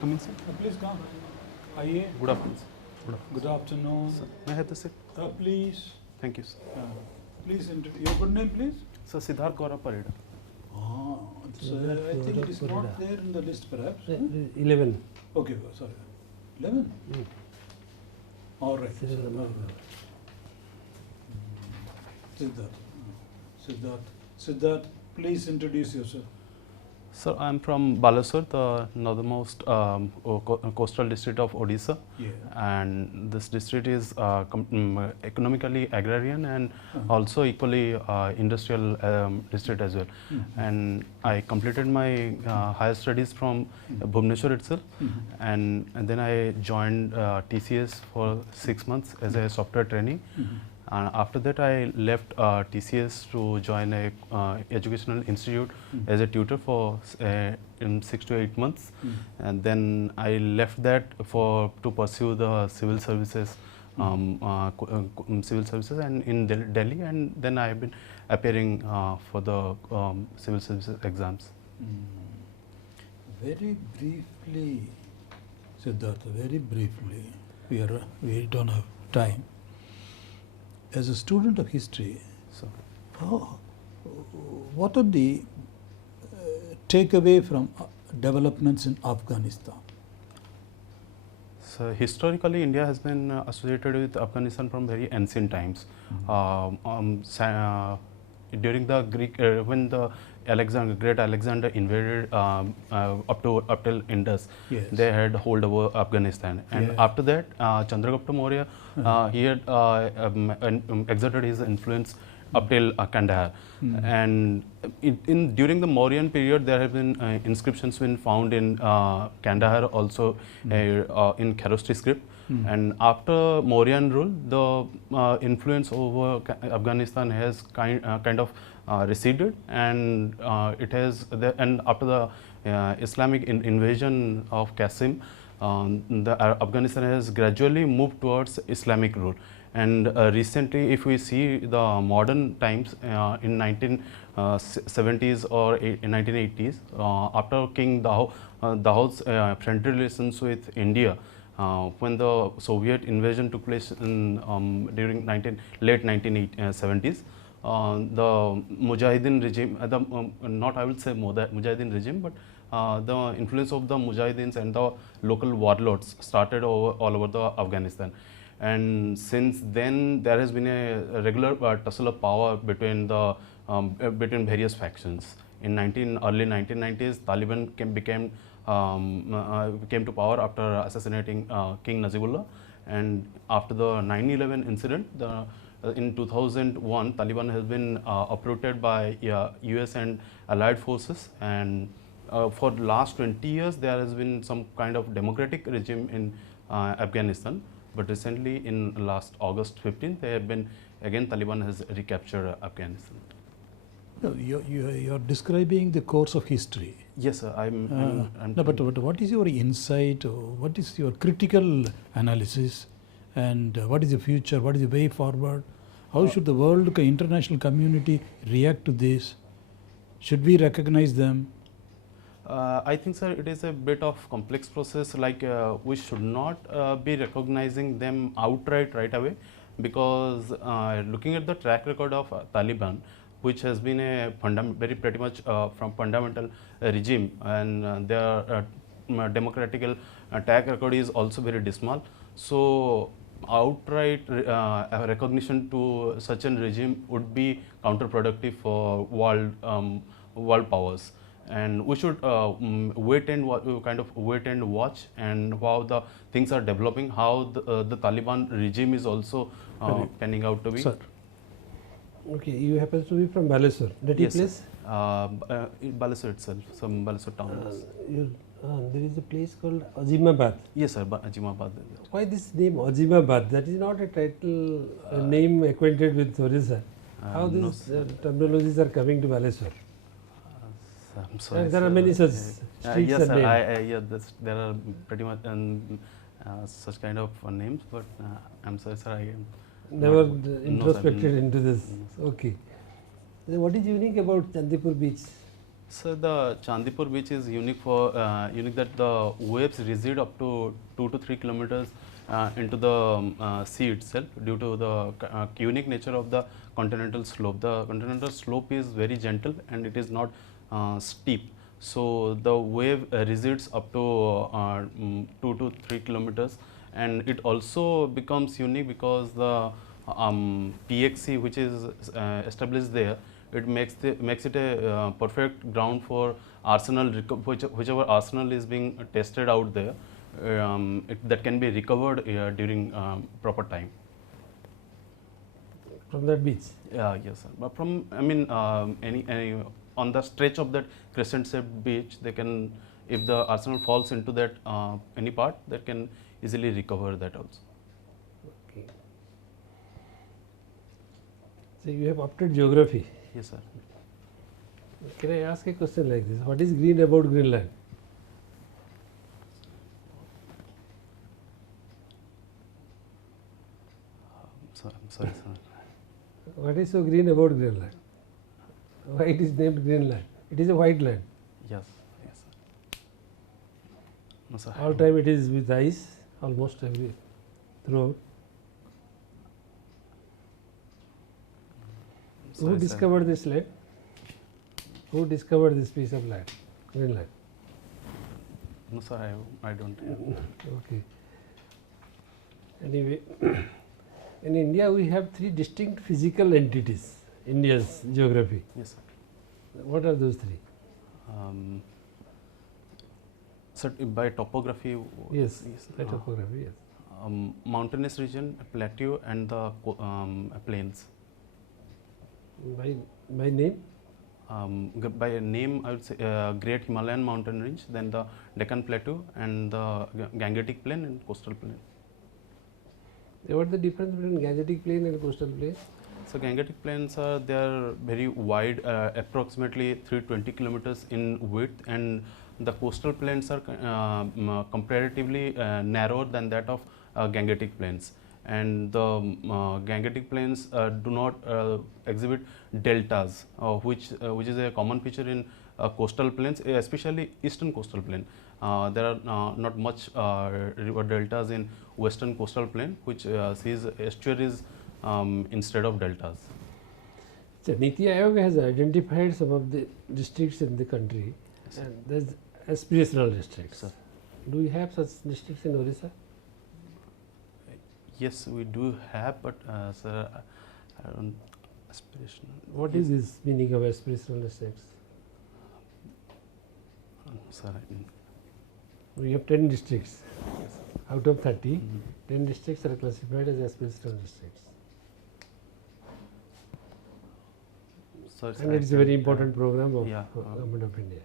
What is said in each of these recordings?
Come in, sir. Please come. आइए. Good afternoon, sir. Good afternoon. Good afternoon. Sir, may I have the seat? Please. Thank you, sir. Please, your good name, please. Sir, Siddharth Gaurav Pareda. I think it is not there in the list, perhaps. 11. Okay, sorry. 11? All right. Siddharth, please introduce yourself. Sir, I am from Balasore, the northernmost coastal district of Odisha. Yeah. And this district is economically agrarian and also equally industrial district as well. And I completed my higher studies from Bhubaneswar itself, and then I joined TCS for 6 months as a software trainee. And after that, I left TCS to join a educational institute as a tutor for in 6 to 8 months, and then I left that to pursue the civil services, and in Delhi, and then I have been appearing for the civil services exams. Very briefly, Siddhartha, very briefly, we don't have time. As a student of history, So, what are the takeaway from developments in Afghanistan? so historically, India has been associated with Afghanistan from very ancient times. During the Greek, when the Great Alexander invaded up till Indus, Yes. they had hold over Afghanistan, and Yeah. after that, Chandragupta Maurya he had exerted his influence up till Kandahar, and during the Mauryan period, there have been inscriptions been found in Kandahar, also in Kharosthi script. And after Mauryan rule, the influence over Afghanistan has kind of receded, and it has and after the Islamic invasion of Qasim, Afghanistan has gradually moved towards Islamic rule. And recently, if we see the modern times in 1970s or in 1980s, after King Dawood's friendly relations with India, when the Soviet invasion took place during late 1970s, the Mujahideen regime, not I will say Mujahideen regime, but the influence of the Mujahideens and the local warlords started all over the Afghanistan. And since then, there has been a regular tussle of power between various factions. In early 1990s, Taliban came to power after assassinating King Nazibullah, and after the 9/11 incident, in 2001, Taliban has been uprooted by US and allied forces, and for the last 20 years, there has been some kind of democratic regime in Afghanistan. But recently, in last August 15th, Taliban has recaptured Afghanistan. No, you're describing the course of history. Yes, sir. No, but what is your insight? Or what is your critical analysis? And what is the future? What is the way forward? How should the world, international community react to this? Should we recognize them? I think, sir, it is a bit of complex process. Like we should not be recognizing them outright right away, because looking at the track record of Taliban, which has been a pretty much from fundamental regime, and their democratical track record is also very dismal. So outright recognition to such a regime would be counterproductive for world powers. And we should wait and watch, and how the things are developing, how the Taliban regime is also panning out to be. Sir. Okay, you happen to be from Balasore. That Yes, place? Balasore itself, some Balasore town. There is a place called Azimabad. Yes, sir, Azimabad. Why this name Azimabad? That is not a title, a name acquainted with Orissa. How these terminologies are coming to Balasore? I'm sorry, there are many such streets yes, and names. There are pretty much such kind of names, but I'm sorry, sir, I am never No, introspected sir. into this. Okay. So what is unique about Chandipur beach? So the Chandipur beach is unique for unique that the waves recede up to 2 to 3 kilometers into the sea itself due to the unique nature of the continental slope. The continental slope is very gentle and it is not steep. So the wave recedes up to 2 to 3 kilometers, and it also becomes unique because the PXC which is established there, it makes it a perfect ground for arsenal whichever arsenal is being tested out there, that can be recovered during proper time. From that beach. Yes, sir. But from any on the stretch of that crescent-shaped beach, they can, if the arsenal falls into that any part, they can easily recover that also. Okay. So you have opted geography. Yes, sir. Can I ask a question like this? What is green about Greenland? I'm sorry, sir. What is so green about Greenland? Why it is named Greenland? It is a white land. Yes, yes, sir. No, sir. All time it is with ice, almost every throughout. Sorry, Who sir. discovered this land? Who discovered this piece of land? Greenland. No, sir. I don't. Okay. Anyway, in India we have three distinct physical entities. India's geography. Yes, sir. What are those three? Sir, by topography. Yes, yes, by topography. Yes. mountainous region, plateau, and the plains. By name? By name, I would say Great Himalayan Mountain Range, then the Deccan Plateau, and the Gangetic Plain and Coastal Plain. What is the difference between Gangetic Plain and Coastal Plain? So Gangetic Plains they are very wide, approximately 320 kilometers in width, and the coastal plains are comparatively narrower than that of Gangetic Plains. And the Gangetic Plains do not exhibit deltas, which is a common feature in coastal plains, especially eastern coastal plain. There are not much river deltas in western coastal plain, which sees estuaries instead of deltas. So Niti Aayog has identified some of the districts in the country, and there's aspirational districts. Sir. Do we have such districts in Orissa? Yes, we do have, but sir, I don't aspirational. What is this meaning of aspirational districts? Sir, I didn't. We have 10 districts. Yes. Out of 30, Mhm. 10 districts are classified as aspirational districts. Sorry, sir, And I it's a very can't, important program of yeah, Government of India.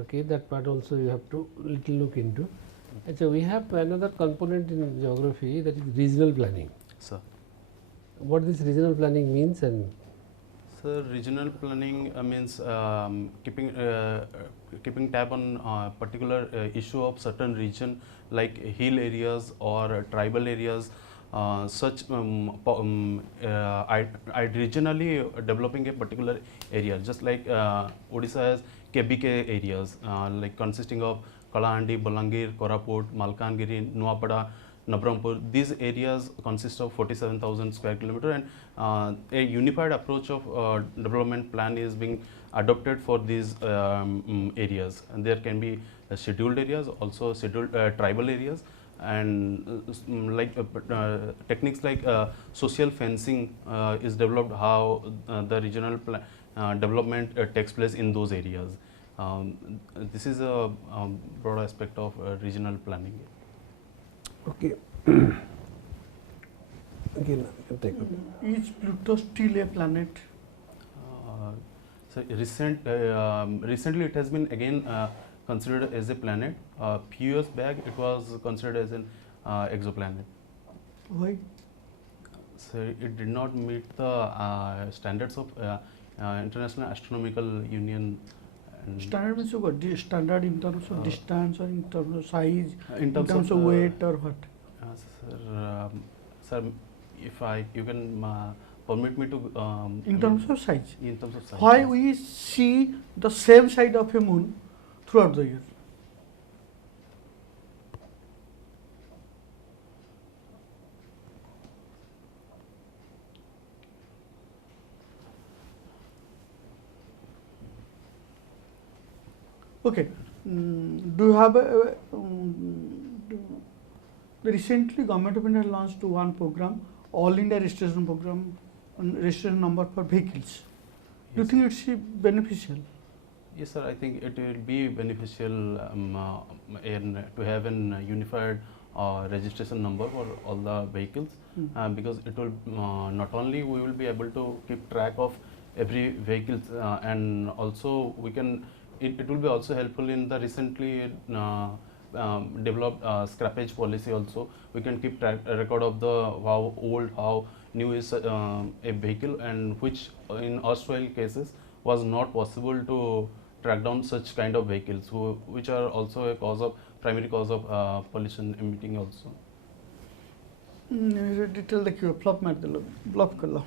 Okay, that part also you have to little look into. And so we have another component in geography, that is regional planning. Sir. What this regional planning means, and So regional planning means keeping tab on particular issue of certain region, like hill areas or tribal areas. Such regionally developing a particular area, just like Odisha has KBK areas, like consisting of Kalahandi, Balangir, Koraput, Malkangiri, Nuapada, Nabarangpur. These areas consist of 47,000 square kilometer, and a unified approach of development plan is being adopted for these areas. And there can be scheduled areas, also scheduled tribal areas, and techniques like social fencing is developed, how the regional development takes place in those areas. This is a broad aspect of regional planning. okay. Again, you can take up. Is Pluto still a planet? So recently it has been again considered as a planet. Few years back it was considered as an exoplanet. Why? So it did not meet the standards of International Astronomical Union. And Standard means what? Standard in terms of distance or in terms of size, in terms, of weight or what? Sir, if you can permit me to in terms of size. in terms of size. Why we see the same side of a moon throughout the year? Okay. Do you have recently Government of India launched one program, All India Registration Program, on registration number for vehicles. Do you Yes. think it's beneficial? Yes, sir. I think it will be beneficial to have an unified registration number for all the vehicles, because it will not only we will be able to keep track of every vehicle, and also we can. It will be also helpful in the recently developed scrappage policy. Also, we can keep a record of the how old, how new is a vehicle, and which in erstwhile cases was not possible to track down such kind of vehicles, which are also a primary cause of pollution emitting also. Detail देखियो flop मार देलो block कर लो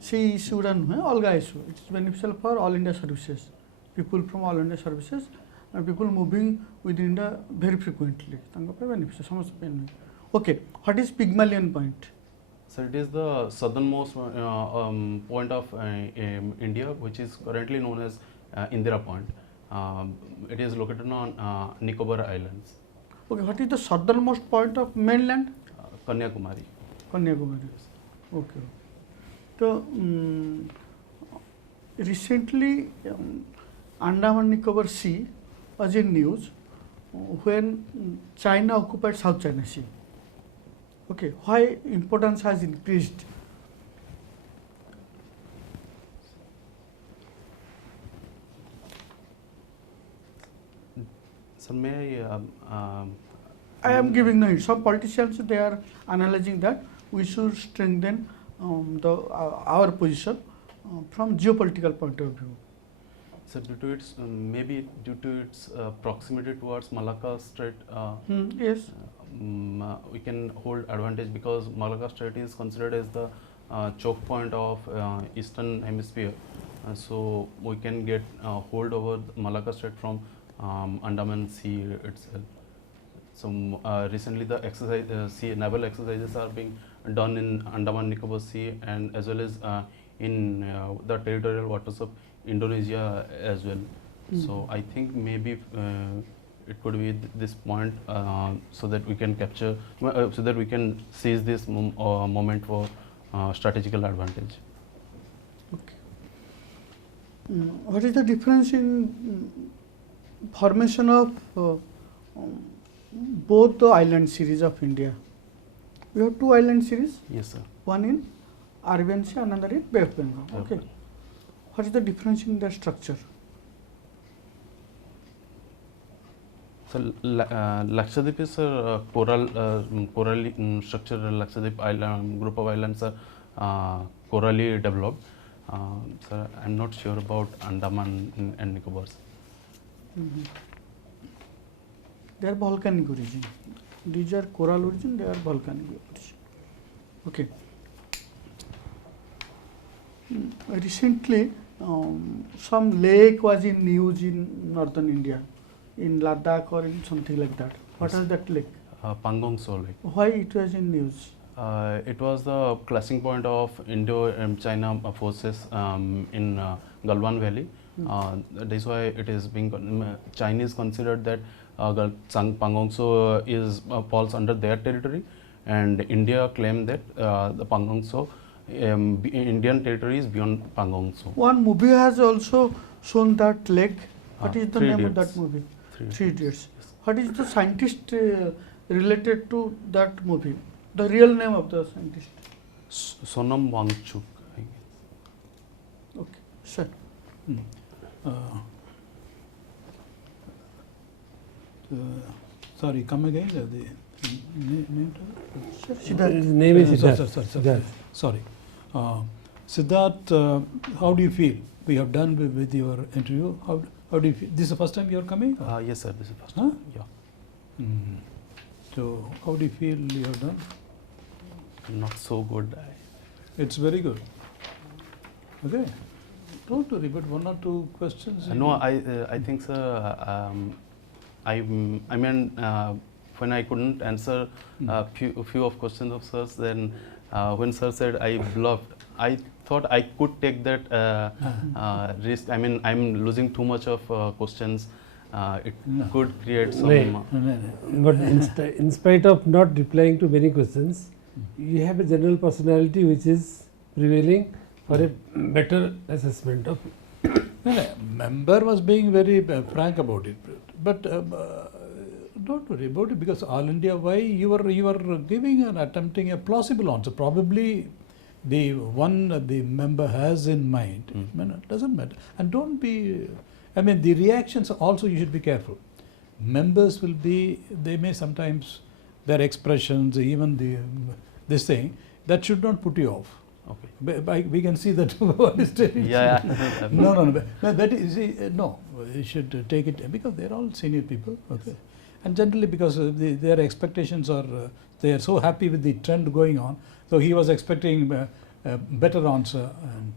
See issue run है अलगा issue it's beneficial for all India services people from all India services and people moving within India very frequently तांका पे beneficial समझ पे नहीं okay what is Pygmalion point So it is the southernmost point of India, which is currently known as Indira Point. It is located on Nicobar Islands, okay what is the southernmost point of mainland Kanyakumari. Kanyakumari okay so recently Andaman Nicobar Sea was in news when China occupied South China Sea. Okay, why importance has increased? So may I am giving no hint. Some politicians they are analyzing that we should strengthen our position from geopolitical point of view. so due to its maybe due to its proximity towards Malacca Strait, Yes. we can hold advantage because Malacca Strait is considered as the choke point of Eastern Hemisphere. So we can get hold over the Malacca Strait from Andaman Sea itself. So recently the naval exercises are being done in Andaman Nicobar Sea and as well as in the territorial waters of Indonesia as well. So I think maybe it could be this point so that we can capture, so that we can seize this moment for strategical advantage. Okay. What is the difference in formation of both the island series of India? We have two island series, Yes, sir. one in Arabian Sea, another in Bay of Bengal. Okay. What is the difference in the structure? So Lakshadweep is a coral structure. Lakshadweep island group of islands are corally developed. So I'm not sure about Andaman and Nicobar. They are volcanic origin. These are coral origin, they are volcanic origin. Okay. Recently, some lake was in news in northern India, in Ladakh or in something like that. What Yes. is that lake? Pangong Tso Lake. Why it was in news? It was the clashing point of Indo-China forces in Galwan Valley. That is why it is being Chinese considered that Pangong Tso is falls under their territory, and India claimed that the Pangong Tso Indian territory is beyond Pangong Tso. One movie has also shown that lake. What is the Three name of Idiots. that movie? Three Three Idiots. What is the scientist related to that movie? The real name of the scientist? Sonam Wangchuk. I guess. Okay, sure. Sorry, come again. The name? Sure. Siddharth. His name is Siddharth. Siddharth. Sorry. Siddharth, how do you feel? We have done with your interview. How do you feel? This is the first time you are coming? Yes, sir. This is first. Huh? Yeah. So, how do you feel you have done? Not so good. It's very good. Okay. Don't worry, but one or two questions. No, I think, sir, I mean, when I couldn't answer a few of questions of sirs, then when sir said I bluffed, I thought I could take that risk. I mean, I'm losing too much of questions. It No. could create some. Right. No, no, no. But in spite of not replying to many questions, you have a general personality which is prevailing for a better assessment of. No, no, member was being very frank about it, but don't worry about it, because all India, why you are giving and attempting a plausible answer. Probably the one the member has in mind, it doesn't matter. And don't be, I mean, the reactions also you should be careful. Members will be, they may sometimes, their expressions, even this thing, that should not put you off. Okay. We can see that what is taking. Yeah. No. That is no. You should take it because they're all senior people. Okay, and generally because their expectations are they are so happy with the trend going on. So he was expecting a better answer, and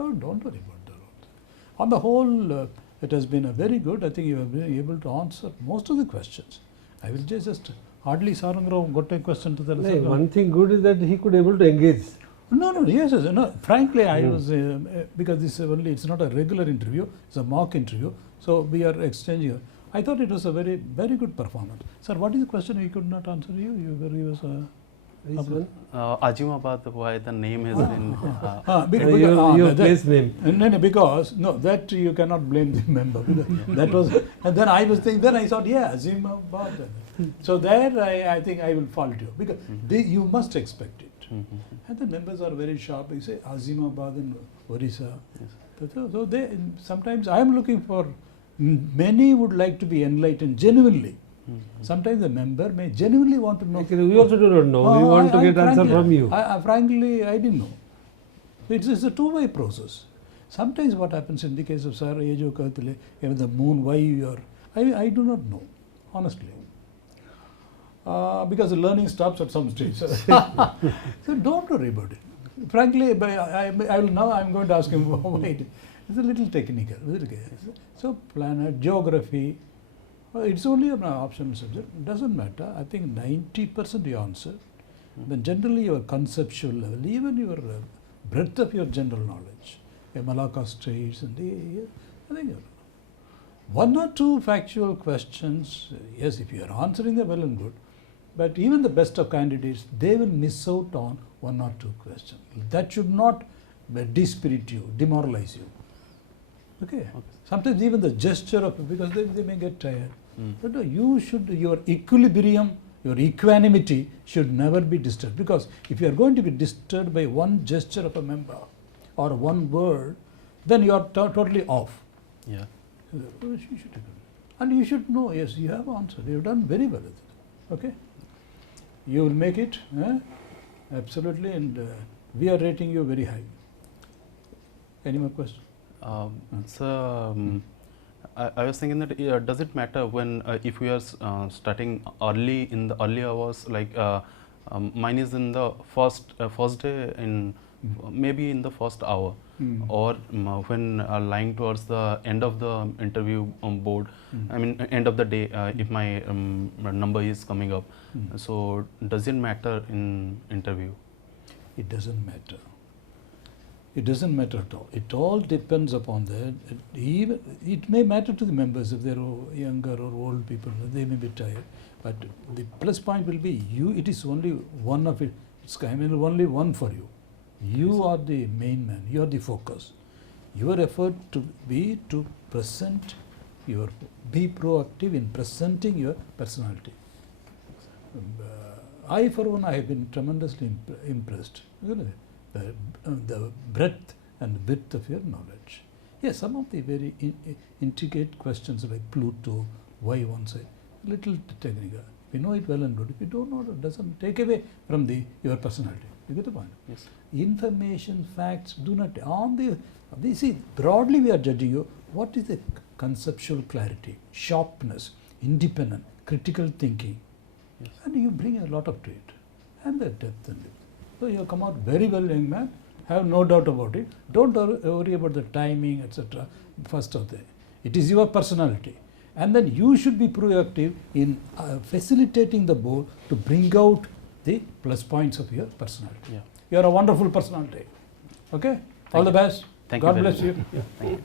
oh, don't worry about that. On the whole, it has been a very good. I think you have been able to answer most of the questions. I will just hardly Sarangrao got a question to the. One thing good is that he could able to engage. No, yes. No, frankly, I was, because this is only, it's not a regular interview, it's a mock interview, so we are exchanging. I thought it was a very, very good performance. Sir, what is the question he could not answer you? He was, This one? Azimabad, why the name has been. Your place name. No, because, no, that you cannot blame the member. That was, and then I was thinking, then I thought, yeah, Azimabad. So there I think I will fault you, because you must expect it. And the members are very sharp. You say Azimabad and Orissa. Yes. So they sometimes I am looking for. Many would like to be enlightened genuinely. Sometimes the member may genuinely want to know. Actually, we also do not know. We want to get answer from you. Frankly, I didn't know. It's a two-way process. Sometimes what happens in the case of Sir Ejo Katile, even the moon, why you are, I do not know, honestly. Because the learning stops at some stage. So don't worry about it. Frankly, I'm going to ask him, wait, it's a little technical. So planet, geography, it's only an optional subject. It doesn't matter. I think 90% you answer. Then generally your conceptual level, even your breadth of your general knowledge, Malacca Straits, and I think one or two factual questions, yes, if you are answering them well and good, but even the best of candidates, they will miss out on one or two questions. That should not dispirit you, demoralize you. Okay. Sometimes even the gesture of, because they may get tired. But no, you should, your equilibrium, your equanimity should never be disturbed. Because if you are going to be disturbed by one gesture of a member or one word, then you are totally off. Yeah. And you should know, yes, you have answered. You have done very well with it. Okay. You will make it, absolutely, and we are rating you very high. Any more questions? So, I was thinking that does it matter when if we are starting early in the early hours, like mine is in the first day in maybe in the first hour, or when lying towards the end of the interview board, I mean end of the day, if my number is coming up. So does it matter in interview? It doesn't matter. It doesn't matter at all. It all depends upon that. It may matter to the members if they're younger or old people. They may be tired. But the plus point will be you. It is only one of it. It's only one for you. You are the main man. You are the focus. Your effort to be to present be proactive in presenting your personality. I, for one, I have been tremendously impressed. The breadth and width of your knowledge. Yes, some of the very intricate questions like Pluto, why one side, little technical. We know it well and good. If you don't know, it doesn't take away from your personality. You get the point? Yes. Information, facts do not see, broadly we are judging you. What is the conceptual clarity, sharpness, independent, critical thinking? Yes. And you bring a lot of to it, and the depth and depth. So you have come out very well, young man. Have no doubt about it. Don't worry about the timing, etc. First of the, it is your personality, and then you should be proactive in facilitating the board to bring out the plus points of your personality. Yeah. You are a wonderful personality. Okay. All the best. Thank you God very bless much. you. Thank you.